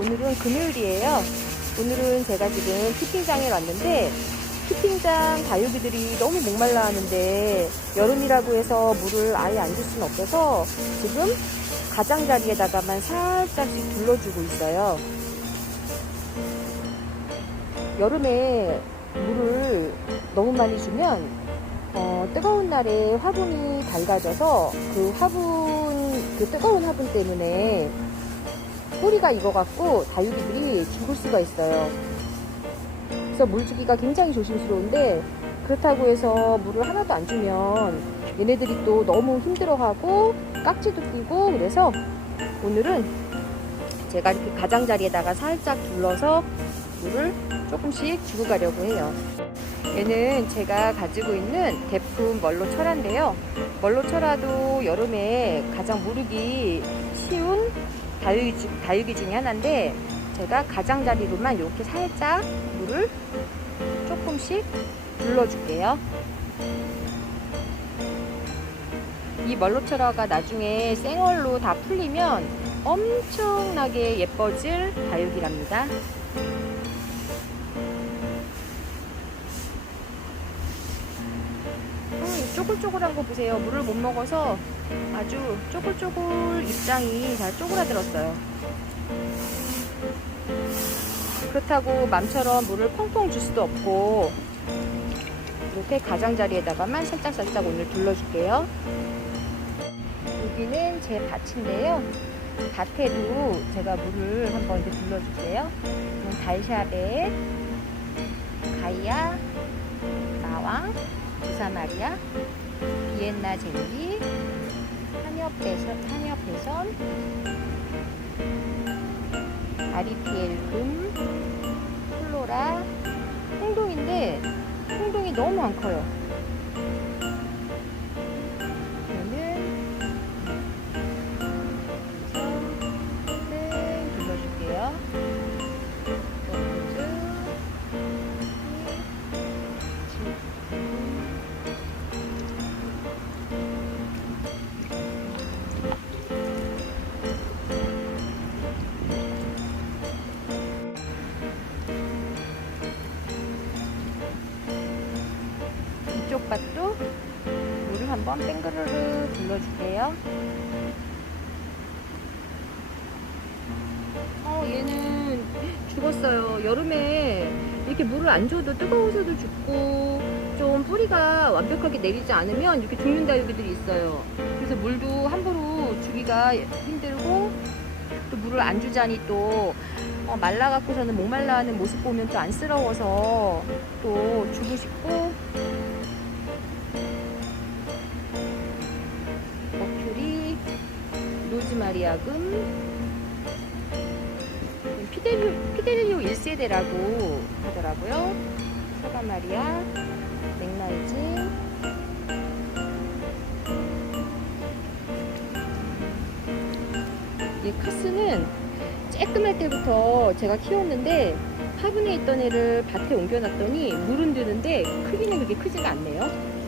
오늘은 금요일이에요. 오늘은 제가 지금 키핑장에 왔는데 키핑장 다육이들이 너무 목말라 하는데 여름이라고 해서 물을 아예 안 줄 수는 없어서 지금 가장자리에다가만 살짝씩 둘러주고 있어요. 여름에 물을 너무 많이 주면 어, 뜨거운 날에 화분이 밝아져서 그 화분, 그 뜨거운 화분 때문에 뿌리가 익어갖고 다육이들이 죽을 수가 있어요. 그래서 물 주기가 굉장히 조심스러운데 그렇다고 해서 물을 하나도 안 주면 얘네들이 또 너무 힘들어하고 깍지도 끼고 그래서 오늘은 제가 이렇게 가장자리에다가 살짝 둘러서 물을 조금씩 주고 가려고 해요. 얘는 제가 가지고 있는 대품 멀로 철화인데요. 멀로 철화도 여름에 가장 무르기 쉬운 다육이, 주- 다육이 중에 하나인데 제가 가장자리로만 이렇게 살짝 물을 조금씩 둘러줄게요. 이 멀로철화가 나중에 생얼로 다 풀리면 엄청나게 예뻐질 다육이랍니다. 쪼글쪼글한 거 보세요. 물을 못 먹어서 아주 쪼글쪼글 입장이 잘 쪼그라들었어요. 그렇다고 맘처럼 물을 펑펑 줄 수도 없고 이렇게 가장자리에다가만 살짝살짝 오늘 둘러줄게요. 여기는 제 밭인데요. 밭에도 제가 물을 한번 이렇게 둘러줄게요. 달샤벳, 가이아, 마왕, 부사마리아, 비엔나 젤리, 한엽배선, 한엽배선, 아리피엘 금, 플로라, 홍동인데 홍동이 너무 안 커요. 밭도 물을 한번 뺑그르르 둘러줄게요. 어, 얘는 죽었어요. 여름에 이렇게 물을 안 줘도 뜨거워서도 죽고 좀 뿌리가 완벽하게 내리지 않으면 이렇게 죽는 다육이들이 있어요. 그래서 물도 함부로 주기가 힘들고 또 물을 안 주자니 또 어, 말라갖고서는 목말라하는 모습 보면 또 안쓰러워서 또 주고 싶고 로즈마리아금, 피데리오, 피데리오 1세대라고 하더라고요. 사과마리아, 맥라이진, 이 카스는 쬐끔할 때부터 제가 키웠는데 화분에 있던 애를 밭에 옮겨놨더니 물은 드는데 크기는 그렇게 크지가 않네요.